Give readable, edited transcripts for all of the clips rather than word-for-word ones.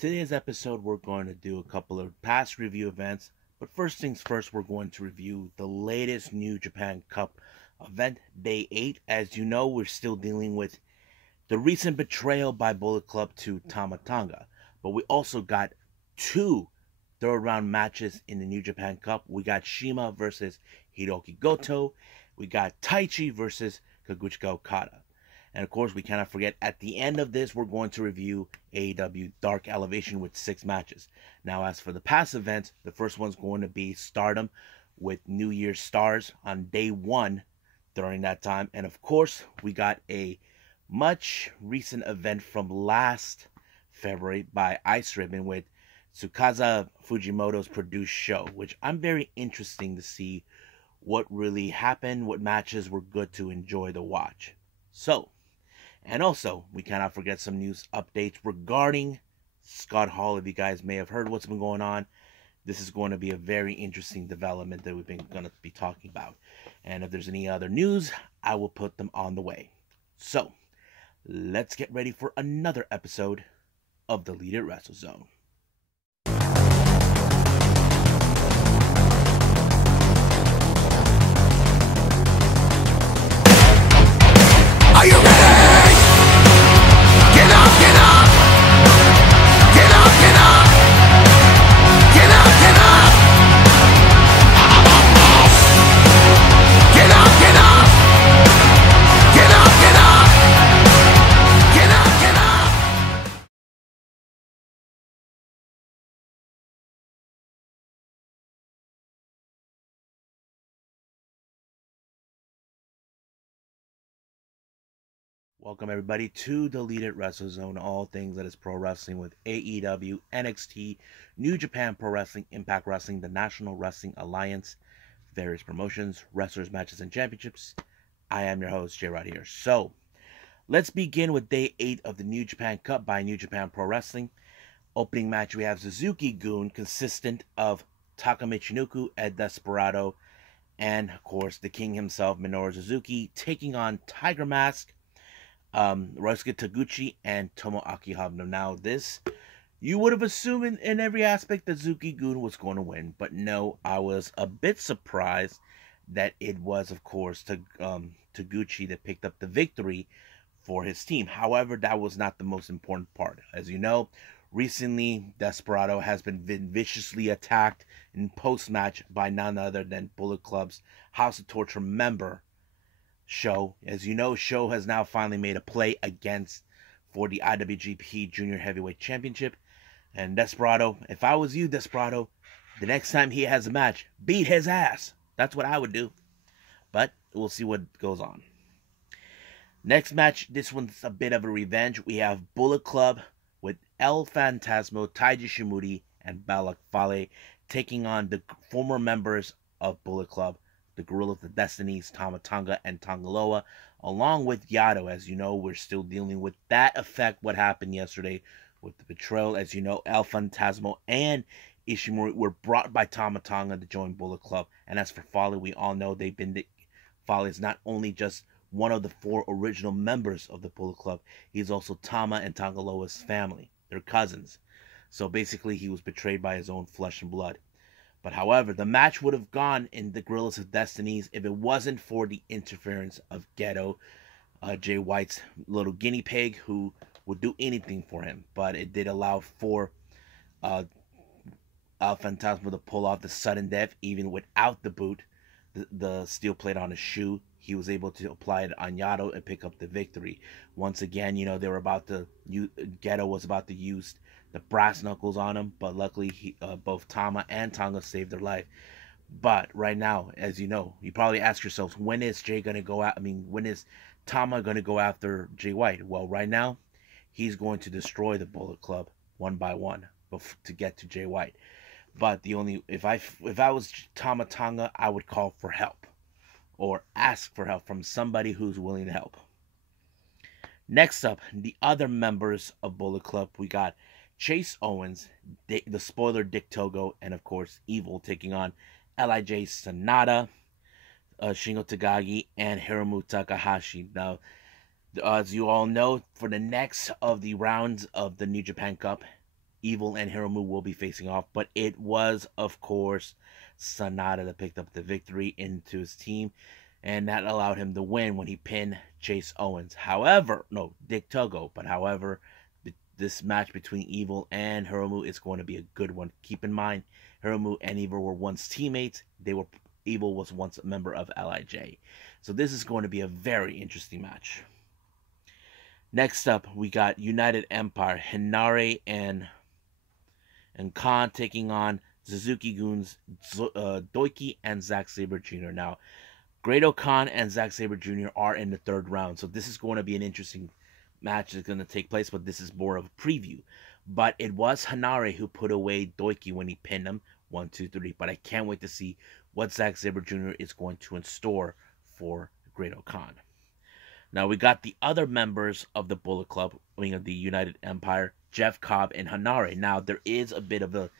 Today's episode, we're going to do a couple of past review events, but first things first, we're going to review the latest New Japan Cup event, Day 8. As you know, we're still dealing with the recent betrayal by Bullet Club to Tama Tonga, but we also got two third round matches in the New Japan Cup. We got Shima versus Hiroki Goto. We got Taichi versus Kazuchika Okada. And of course, we cannot forget, at the end of this, we're going to review AEW Dark Elevation with 6 matches. Now, as for the past events, the first one's going to be Stardom with New Year Stars on day 1 during that time. And of course, we got a much recent event from last February by Ice Ribbon with Tsukasa Fujimoto's produced show, which I'm very interested to see what really happened, what matches were good to enjoy the watch. So, and also, we cannot forget some news updates regarding Scott Hall. If you guys may have heard what's been going on, this is going to be a very interesting development that we've been going to be talking about. And if there's any other news, I will put them on the way. So, let's get ready for another episode of the Elite Wrestle Zone. Are you ready? Get up, get up! Get up, get up! Get up, get up! Get up, get up! Get up, get up! Get up, get up! Welcome everybody to the Elite Wrestle Zone, all things that is pro wrestling with AEW, NXT, New Japan Pro Wrestling, Impact Wrestling, the National Wrestling Alliance, various promotions, wrestlers, matches, and championships. I am your host, J-Rod here. So, let's begin with Day 8 of the New Japan Cup by New Japan Pro Wrestling. Opening match, we have Suzuki-gun, consistent of Taka Michinoku, Ed Desperado, and, of course, the king himself, Minoru Suzuki, taking on Tiger Mask, Ryusuke Taguchi, and Tomoaki Honma. Now, this, you would have assumed in every aspect that Suzuki-gun was going to win, but no, I was a bit surprised that it was, of course, Taguchi that picked up the victory for his team. However, that was not the most important part. As you know, recently, Desperado has been viciously attacked in post-match by none other than Bullet Club's House of Torture member, Show. As you know, Show has now finally made a play for the IWGP Junior Heavyweight Championship. And Desperado, if I was you, Desperado, the next time he has a match, beat his ass. That's what I would do. But we'll see what goes on. Next match, this one's a bit of a revenge. We have Bullet Club with El Fantasmo, Taiji Shimuri, and Balak Fale taking on the former members of Bullet Club, the Guerrillas of Destinies, Tama Tonga, and Tongaloa, along with Yato. As you know, we're still dealing with that effect, what happened yesterday with the betrayal. As you know, El Fantasmo and Ishimori were brought by Tama Tonga to join Bullet Club. And as for Fale, we all know Fale is not only just one of the 4 original members of the Bullet Club, he's also Tama and Tongaloa's family. They're cousins. So basically, he was betrayed by his own flesh and blood. But however, the match would have gone in the Guerrillas of Destinies if it wasn't for the interference of Ghetto, Jay White's little guinea pig, who would do anything for him. But it did allow for El Fantasma to pull off the sudden death, even without the boot, the steel plate on his shoe. He was able to apply it on Yato and pick up the victory. Once again, you know, Ghetto was about to use the brass knuckles on him, but luckily both Tama and Tonga saved their life. But right now, as you know, you probably ask yourselves, when is when is Tama going to go after Jay White? Well, right now, he's going to destroy the Bullet Club one by one to get to Jay White. But if I was Tama Tonga, I would call for help or ask for help from somebody who's willing to help. Next up, the other members of Bullet Club, we got Chase Owens, the spoiler Dick Togo, and of course Evil taking on LIJ Sanada, Shingo Takagi, and Hiromu Takahashi. Now, as you all know, for the next of the rounds of the New Japan Cup, Evil and Hiromu will be facing off, but it was, of course, Sanada that picked up the victory into his team, and that allowed him to win when he pinned Chase Owens. However, no, Dick Togo, but however, this match between Evil and Hiromu is going to be a good one. Keep in mind, Hiromu and Evil were once teammates. Evil was once a member of LIJ. So this is going to be a very interesting match. Next up, we got United Empire, Hinare and Khan taking on Suzuki-gun's Doiki and Zack Sabre Jr. Now, Great-O-Khan and Zack Sabre Jr. are in the third round, so this is going to be an interesting match that's going to take place, but this is more of a preview. But it was Hinare who put away Doiki when he pinned him 1, 2, 3. But I can't wait to see what Zack Sabre Jr. is going to in store for Great-O-Khan. Now we got the other members of the Bullet Club, of the United Empire, Jeff Cobb and Hinare. Now there is a bit of a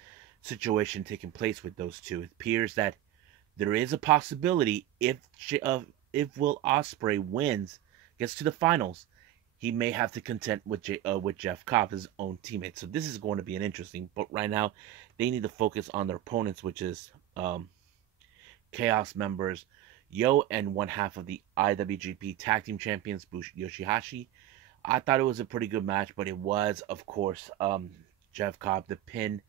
situation taking place with those two. It appears that there is a possibility if Will Ospreay wins, gets to the finals, he may have to contend with Jeff Cobb, his own teammate. So this is going to be an interesting. But right now, they need to focus on their opponents, which is Chaos members Yo and one half of the IWGP Tag Team Champions, Yoshihashi. I thought it was a pretty good match, but it was, of course, Jeff Cobb to pin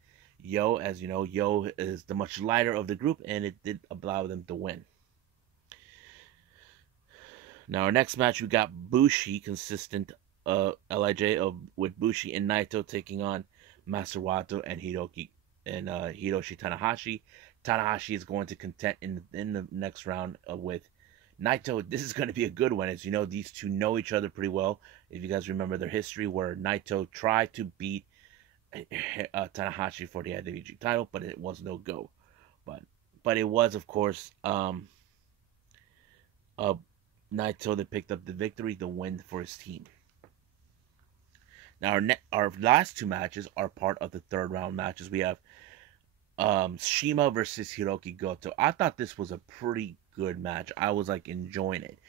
Yo. As you know, Yo is the much lighter of the group, and it did allow them to win. Now, our next match, we got Bushi, consistent LIJ with Bushi and Naito taking on Master Wato and Hiroshi Tanahashi. Tanahashi is going to contend in the next round with Naito. This is going to be a good one. As you know, these two know each other pretty well. If you guys remember their history, where Naito tried to beat Tanahashi for the IWGP title, but it was no go. But it was, of course, Naito that picked up the victory, the win for his team. Now, our last two matches are part of the third round matches. We have Shima versus Hiroki Goto. I thought this was a pretty good match. I was like enjoying it.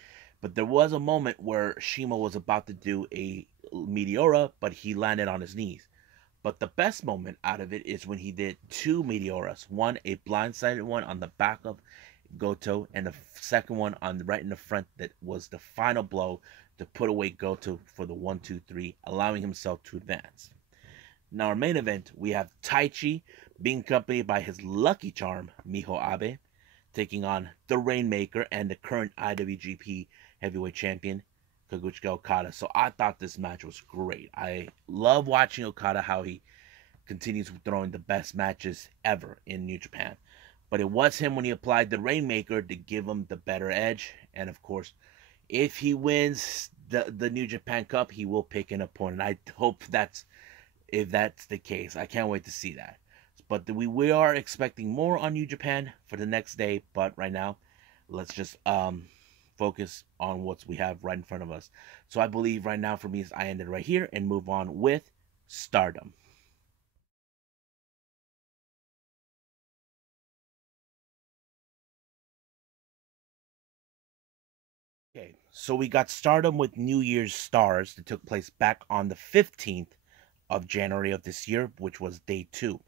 But there was a moment where Shima was about to do a Meteora, but he landed on his knees. But the best moment out of it is when he did two Meteoras. One, a blindsided one on the back of Goto, and the second one right in the front that was the final blow to put away Goto for the 1, 2, 3, allowing himself to advance. Now, our main event, we have Taichi being accompanied by his lucky charm, Miho Abe, taking on the Rainmaker and the current IWGP Heavyweight Champion, Kazuchika Okada. So I thought this match was great. I love watching Okada, how he continues throwing the best matches ever in New Japan. But it was him when he applied the Rainmaker to give him the better edge. And of course, if he wins the New Japan Cup, he will pick an opponent. I hope if that's the case. I can't wait to see that. But we are expecting more on New Japan for the next day. But right now, let's just focus on what we have right in front of us. So I believe right now for me is I ended right here and move on with Stardom. Okay, so we got Stardom with New Year's Stars that took place back on the 15th of January of this year, which was day 2.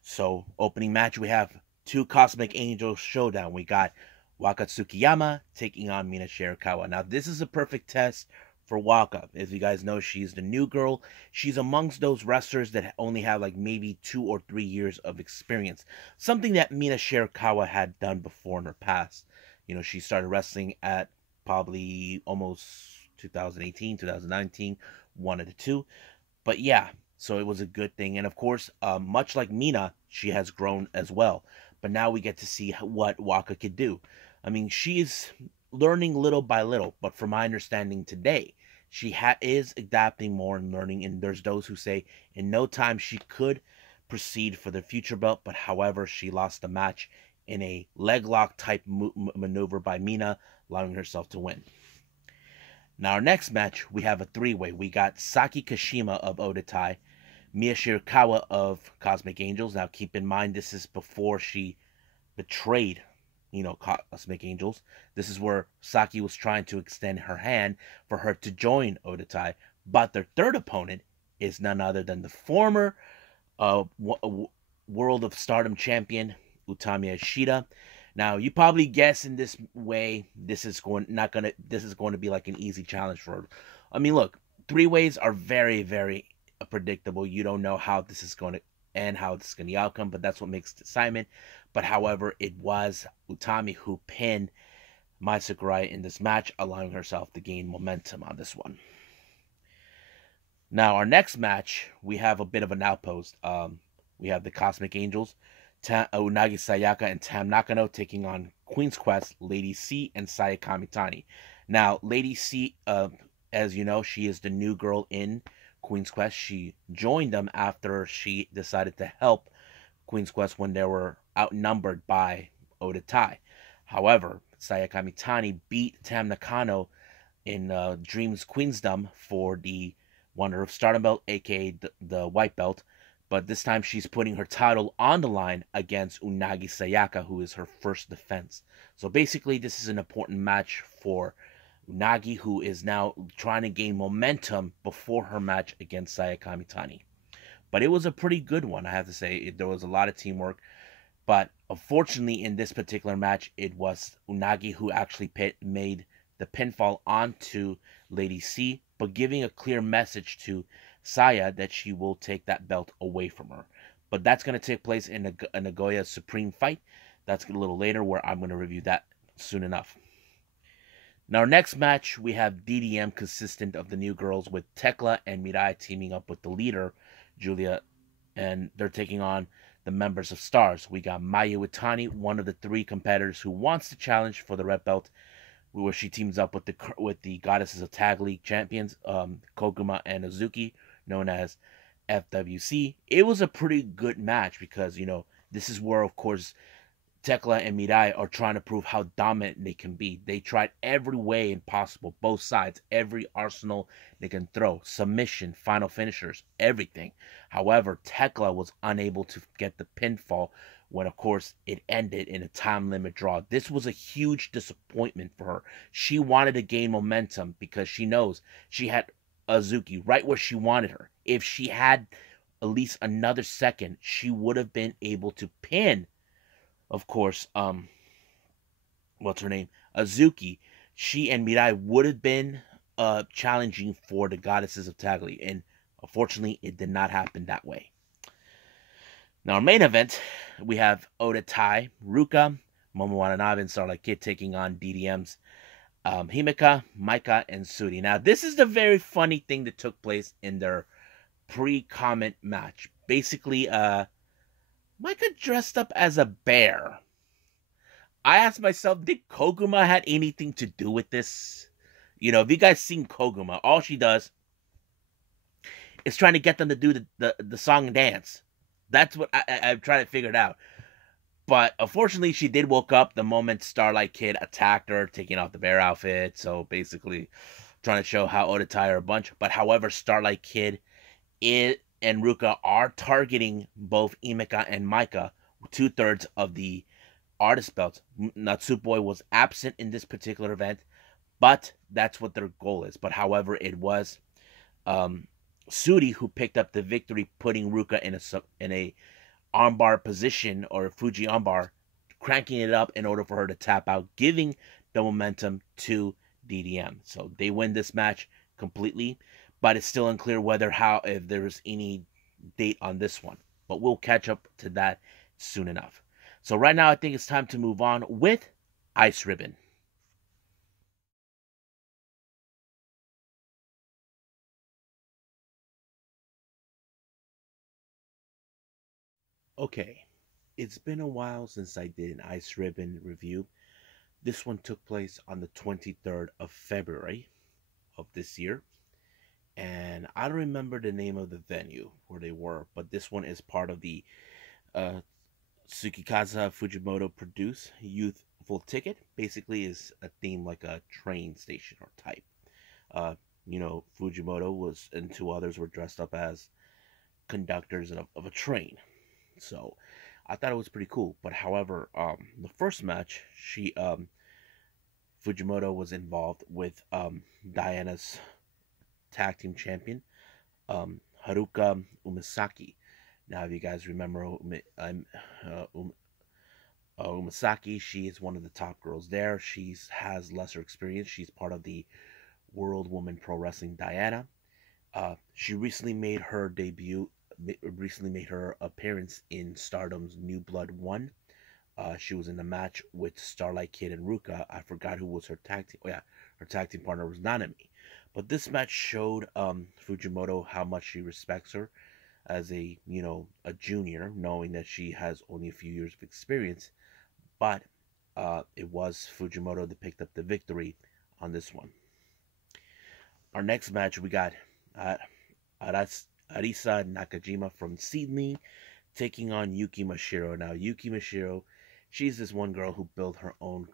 So, opening match, we have two Cosmic Angels showdown. We got Waka Tsukiyama taking on Mina Shirakawa. Now, this is a perfect test for Waka. As you guys know, she's the new girl. She's amongst those wrestlers that only have like maybe 2 or 3 years of experience. Something that Mina Shirakawa had done before in her past. You know, she started wrestling at probably almost 2018, 2019, one of the two. But yeah, so it was a good thing. And of course, much like Mina, she has grown as well. But now we get to see what Waka could do. I mean, she is learning little by little. But from my understanding today, she is adapting more and learning. And there's those who say in no time she could proceed for the future belt. But however, she lost the match in a leg lock type maneuver by Mina, allowing herself to win. Now, our next match, we have a 3-way. We got Saki Kashima of Odatai, Mia Shirakawa of Cosmic Angels. Now, keep in mind, this is before she betrayed, Cosmic Angels. This is where Saki was trying to extend her hand for her to join Odatai. But their third opponent is none other than the former World of Stardom champion Utami Ashita. Now you probably guess in this way this is going to be like an easy challenge for her. I mean, look, three ways are very very predictable. You don't know how this is going to end, how this is going to be the outcome, but that's what makes the assignment. But however, it was Utami who pinned Mai Sakurai in this match, allowing herself to gain momentum on this one. Now, our next match, we have a bit of an outpost. We have the Cosmic Angels, Unagi Sayaka and Tam Nakano taking on Queen's Quest, Lady C, and Saya Kamitani. Now, Lady C, as you know, she is the new girl in Queen's Quest. She joined them after she decided to help Queen's Quest when they were outnumbered by Oda Tai. However, Saya Kamitani beat Tam Nakano in Dreams Queensdom for the Wonder of Stardom belt, aka the white belt, but this time she's putting her title on the line against Unagi Sayaka, who is her first defense. So basically, this is an important match for Unagi, who is now trying to gain momentum before her match against Saya Kamitani. But it was a pretty good one, I have to say. There was a lot of teamwork, but unfortunately, in this particular match, it was Unagi who actually made the pinfall onto Lady C, but giving a clear message to Saya that she will take that belt away from her. But that's going to take place in a Nagoya Supreme fight. That's a little later, where I'm going to review that soon enough. Now, our next match, we have DDM consistent of the new girls with Tekla and Mirai teaming up with the leader, Julia, and they're taking on the members of Stars. We got Mayu Iwatani, one of the three competitors who wants to challenge for the red belt, where she teams up with the Goddesses of Tag League champions, Koguma and Azuki, known as FWC. It was a pretty good match because, this is where, of course, Tekla and Mirai are trying to prove how dominant they can be. They tried every way possible, both sides, every arsenal they can throw, submission, final finishers, everything. However, Tekla was unable to get the pinfall when, of course, it ended in a time limit draw. This was a huge disappointment for her. She wanted to gain momentum because she knows she had Azuki right where she wanted her. If she had at least another second, she would have been able to pin, of course, what's her name? Azuki. She and Mirai would have been challenging for the Goddesses of Tag League, and unfortunately, it did not happen that way. Now, our main event, we have Oda Tai, Ruka, Momo Watanabe, and Starlight Kid taking on DDM's Himeka, Maika, and Suri. Now, this is the very funny thing that took place in their pre-comment match. Basically, Maika dressed up as a bear. I asked myself, did Koguma had anything to do with this? If you guys seen Koguma, all she does is trying to get them to do the song and dance. That's what I'm trying to figure it out. But unfortunately, she did woke up the moment Starlight Kid attacked her, taking off the bear outfit. So basically, trying to show how Oda Tai are a bunch. But however, Starlight Kid and Ruka are targeting both Himeka and Maika, 2/3 of the artist belts. Natsupoi was absent in this particular event, but that's what their goal is. But however, it was Suri who picked up the victory, putting Ruka in a armbar position, or a Fuji armbar, cranking it up in order for her to tap out, giving the momentum to DDM. So they win this match completely, but it's still unclear if there's any date on this one. But we'll catch up to that soon enough. So right now, I think it's time to move on with Ice Ribbon. Okay, it's been a while since I did an Ice Ribbon review. This one took place on the 23rd of February of this year. And I don't remember the name of the venue where they were, but this one is part of the Tsukasa Fujimoto produced Youthful Ticket. Basically is a theme like a train station or type. Fujimoto and two others were dressed up as conductors of a train. So I thought it was pretty cool. But however, the first match, Fujimoto was involved with Diana's tag team champion, Haruka Umasaki. Now, if you guys remember Umasaki, she is one of the top girls there. She has lesser experience. She's part of the World Woman Pro Wrestling Diana. She recently made her debut, recently made her appearance in Stardom's New Blood 1. She was in a match with Starlight Kid and Ruka. I forgot who was her tag team. Oh yeah, her tag team partner was Nanami. But this match showed Fujimoto how much she respects her as a junior, knowing that she has only a few years of experience. But it was Fujimoto that picked up the victory on this one. Our next match, we got Arisa Nakajima from Seedling taking on Yuki Mashiro. Now, Yuki Mashiro, she's this one girl who built her own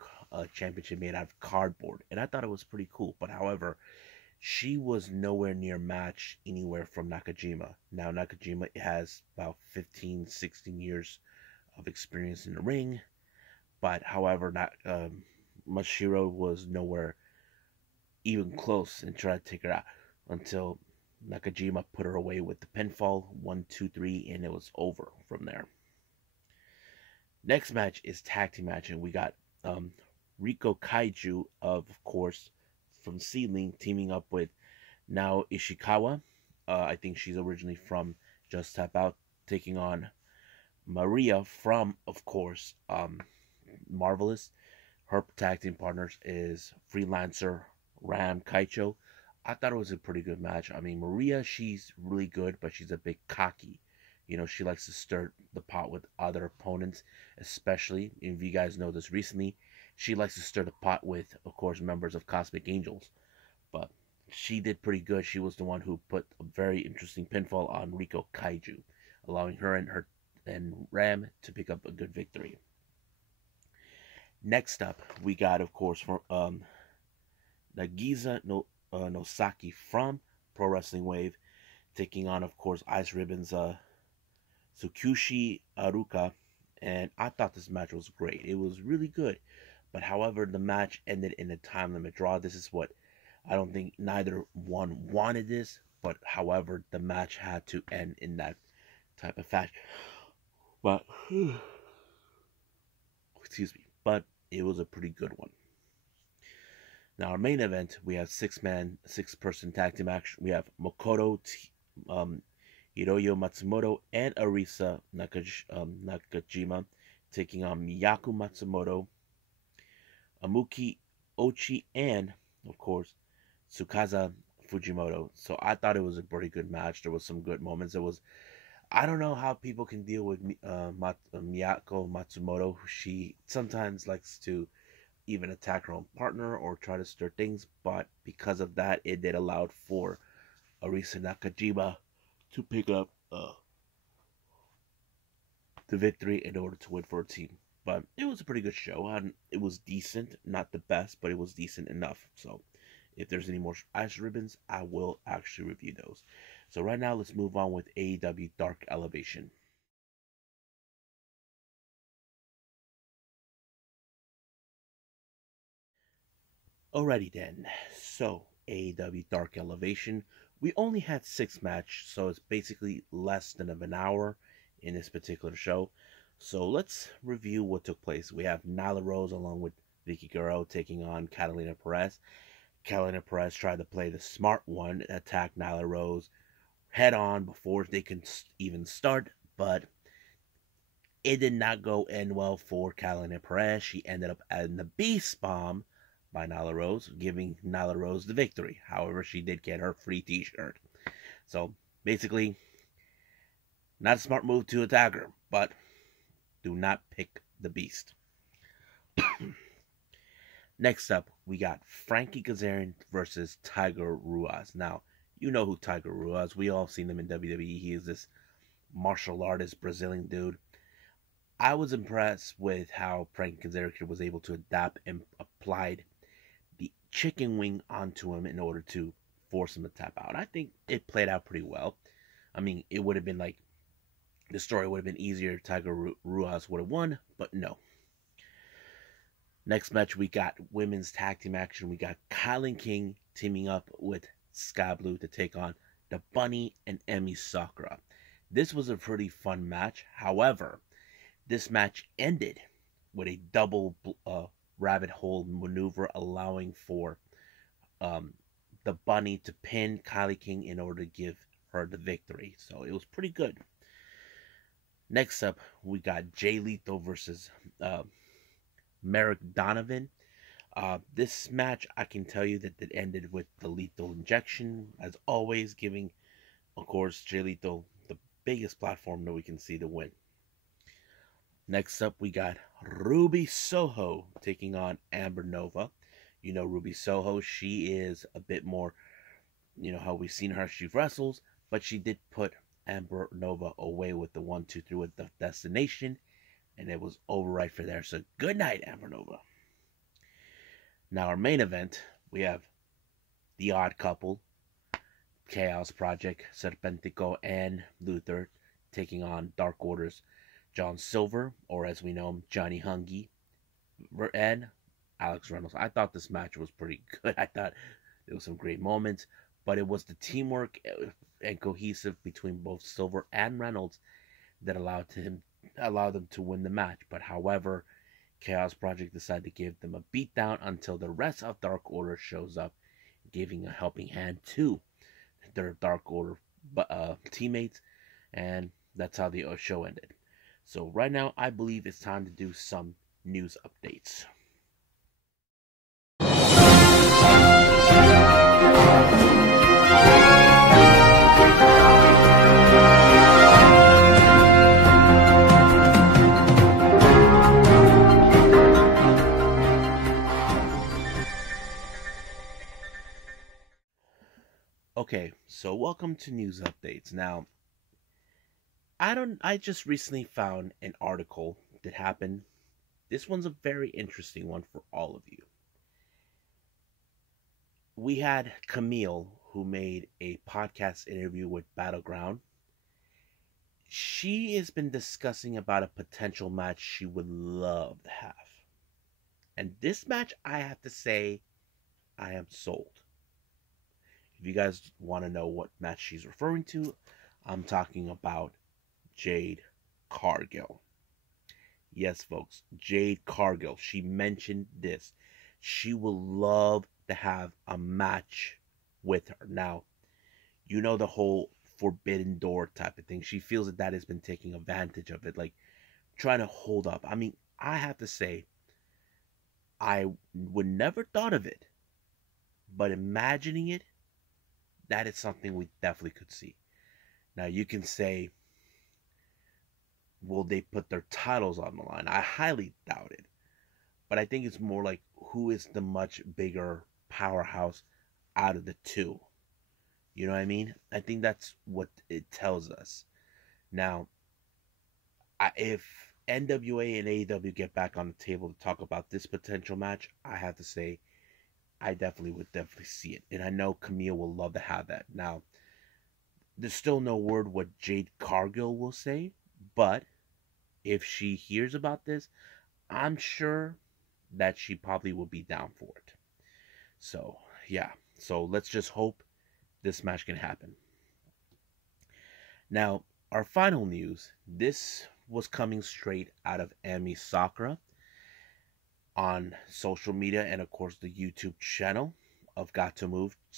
championship made out of cardboard, and I thought it was pretty cool. But however, she was nowhere near matched anywhere from Nakajima. Now, Nakajima has about 15, 16 years of experience in the ring, but however, Mashiro was nowhere even close and tried to take her out until Nakajima put her away with the pinfall 1, 2, 3, and it was over from there. Next match is tag team match, and we got Riko Kaiju of course from Seedling teaming up with Nao Ishikawa. I think she's originally from Just Tap Out, taking on Maria from, of course, Marvelous. Her tag team partners is Freelancer Ram Kaicho. I thought it was a pretty good match. I mean, Maria, she's really good, but she's a bit cocky. She likes to stir the pot with other opponents, especially, if you guys know this recently, she likes to stir the pot with, of course, members of Cosmic Angels. But she did pretty good. She was the one who put a very interesting pinfall on Riko Kaiju, allowing her and Ram to pick up a good victory. Next up, we got, of course, from Nagisa Nosaki from Pro Wrestling Wave, taking on, of course, Ice Ribbon's Tsukushi Aruka, and I thought this match was great. It was really good, but however, the match ended in a time limit draw. This is what I don't think neither one wanted this, but however, the match had to end in that type of fashion. But excuse me, but it was a pretty good one. Now, our main event, we have six-person tag team action. We have Makoto Hiroyo Matsumoto and Arisa Nakajima taking on Miyako Matsumoto, Amuki Ochi, and, of course, Tsukasa Fujimoto. So I thought it was a pretty good match. There was some good moments. I don't know how people can deal with Miyako Matsumoto. She sometimes likes to even attack her own partner or try to stir things, but because of that, it did allow for Arisa Nakajima to pick up the victory in order to win for her team. But it was a pretty good show, and it was decent. Not the best, but it was decent enough. So if there's any more Ice Ribbons, I will actually review those. So right now, let's move on with AEW Dark Elevation. Alrighty then, so AEW Dark Elevation, we only had 6 matches, so it's basically less than an hour in this particular show. So let's review what took place. We have Nyla Rose along with Vicky Guerrero taking on Catalina Perez. Catalina Perez tried to play the smart one, attack Nyla Rose head on before they can even start, but it did not go end well for Catalina Perez. She ended up adding the Beast Bomb by Nyla Rose, giving Nyla Rose the victory. However, she did get her free t-shirt. So, basically, not a smart move to attack her, but do not pick the Beast. Next up, we got Frankie Kazarian versus Tiger Ruiz. Now, you know who Tiger Ruiz is. We all seen him in WWE. He is this martial artist, Brazilian dude. I was impressed with how Frankie Kazarian was able to adapt and applied the chicken wing onto him in order to force him to tap out. I think it played out pretty well. I mean, it would have been like, the story would have been easier if Tiger Ruiz would have won, but no. Next match, we got women's tag team action. We got Kylan King teaming up with Sky Blue to take on the Bunny and Emi Sakura. This was a pretty fun match. However, this match ended with a double rabbit hole maneuver, allowing for um, the bunny to pin Kylie King in order to give her the victory. So it was pretty good. Next up, we got Jay Lethal versus uh, Merrick Donovan. This match, I can tell you that it ended with the lethal injection, as always, giving, of course, Jay Lethal the biggest platform that we can see to win. Next up, we got Ruby Soho taking on Amber Nova. You know, Ruby Soho, she is a bit more, you know, how we've seen her, she wrestles, but she did put Amber Nova away with the 1-2-3 with the destination, and it was over right for there. So good night, Amber Nova. Now, our main event, we have the Odd Couple, Chaos Project, Serpentico, and Luther taking on Dark Order's John Silver, or as we know him, Johnny Hungy, and Alex Reynolds. I thought this match was pretty good. I thought there was some great moments, but it was the teamwork and cohesive between both Silver and Reynolds that allowed them to win the match. But however, Chaos Project decided to give them a beatdown until the rest of Dark Order shows up, giving a helping hand to their Dark Order teammates, and that's how the show ended. So right now, I believe it's time to do some news updates. Okay, so welcome to news updates. Now, I just recently found an article that happened. This one's a very interesting one for all of you. We had Camille, who made a podcast interview with Battleground. She has been discussing about a potential match she would love to have. And this match, I have to say, I am sold. If you guys want to know what match she's referring to, I'm talking about Jade Cargill. Yes, folks, Jade Cargill. She mentioned this. She will love to have a match with her. Now, you know the whole forbidden door type of thing. She feels that has been taking advantage of it, like trying to hold up. I mean, I have to say, I would never thought of it, but imagining it, that is something we definitely could see. Now, you can say, will they put their titles on the line? I highly doubt it. But I think it's more like, who is the much bigger powerhouse out of the two? You know what I mean? I think that's what it tells us. Now, if NWA and AEW get back on the table to talk about this potential match, I have to say, I would definitely see it. And I know Camille will love to have that. Now, there's still no word what Jade Cargill will say, but if she hears about this, I'm sure that she probably will be down for it. So, yeah. So, let's just hope this match can happen. Now, our final news. This was coming straight out of Emi Sakura on social media and, of course, the YouTube channel of Gatoh Move /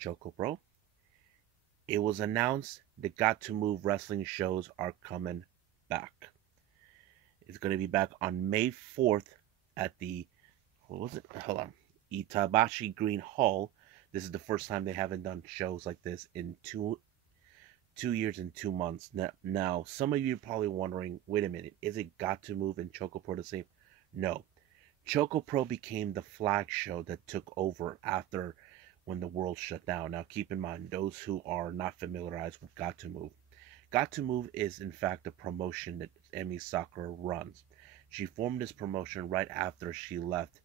ChocoPro. It was announced the Gatoh Move wrestling shows are coming back. It's going to be back on May 4th at the, Itabashi Green Hall. This is the first time they haven't done shows like this in two years and 2 months. Now, some of you are probably wondering, wait a minute, is it Gatoh Move and ChocoPro the same? No. ChocoPro became the flag show that took over after when the world shut down. Now, keep in mind, those who are not familiarized with Gatoh Move. Gatoh Move is, in fact, a promotion that Emi Sakura runs. She formed this promotion right after she left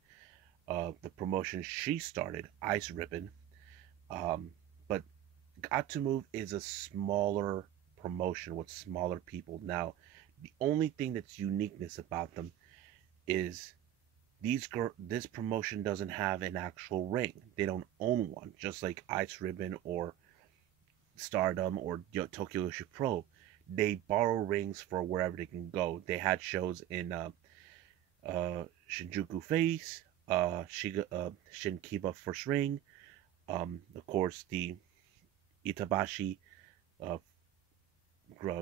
the promotion she started, Ice Ribbon. But Gatoh Move is a smaller promotion with smaller people. Now, the only thing that's uniqueness about them is this promotion doesn't have an actual ring. They don't own one, just like Ice Ribbon or Stardom or Tokyo Pro. they borrow rings for wherever they can go. They had shows in Shinjuku Face, Shinkiba First Ring, of course the Itabashi uh,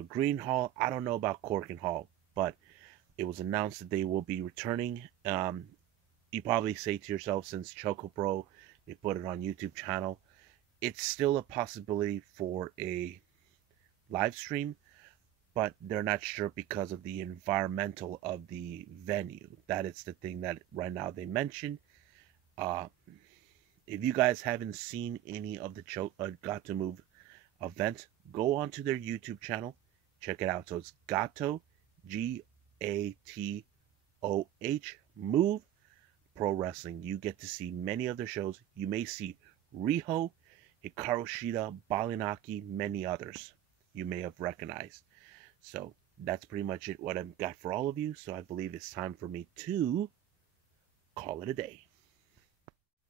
Green Hall. I don't know about Corkin Hall, but it was announced that they will be returning. You probably say to yourself, since ChocoPro, they put it on YouTube channel, it's still a possibility for a live stream, but they're not sure because of the environmental of the venue. That is the thing that right now they mention. Uh, if you guys haven't seen any of the Gatoh Move events, go onto their YouTube channel, check it out. So it's Gatoh, Gatoh Move Pro Wrestling. You get to see many of their shows. You may see Riho, Hikaru Shida, Balinaki, many others you may have recognized. So that's pretty much it, what I've got for all of you. So I believe it's time for me to call it a day.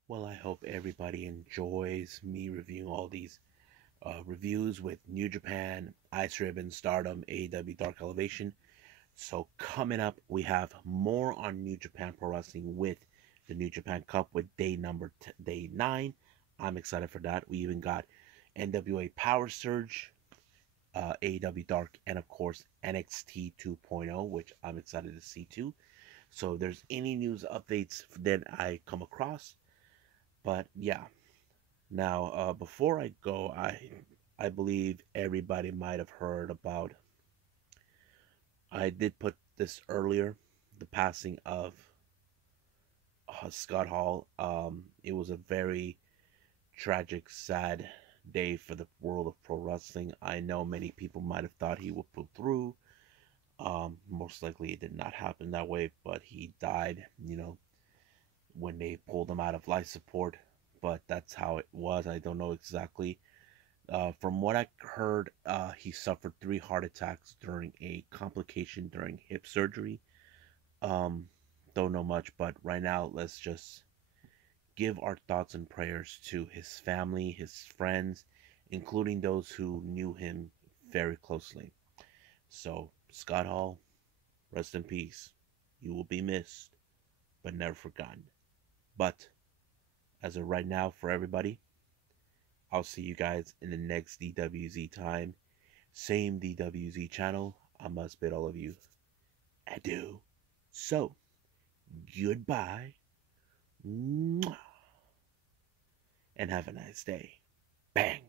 Well, I hope everybody enjoys me reviewing all these reviews with New Japan, Ice Ribbon, Stardom, AEW Dark Elevation. So coming up, we have more on New Japan Pro Wrestling with the New Japan Cup with day 9. I'm excited for that. We even got NWA Power Surge, AEW Dark, and of course NXT 2.0, which I'm excited to see too. So if there's any news updates that I come across, but yeah. Now, before I go, I believe everybody might have heard about. I did put this earlier, the passing of Scott Hall. It was a very tragic, sad day for the world of pro wrestling. I know many people might have thought he would pull through. Most likely it did not happen that way, but he died, when they pulled him out of life support. But that's how it was. I don't know exactly. From what I heard, he suffered 3 heart attacks during a complication during hip surgery. Don't know much, but right now let's just give our thoughts and prayers to his family, his friends, including those who knew him very closely. So, Scott Hall, rest in peace. You will be missed, but never forgotten. But as of right now, for everybody, I'll see you guys in the next DWZ time. Same DWZ channel. I must bid all of you adieu. So, goodbye. Mwah. And have a nice day. Bang.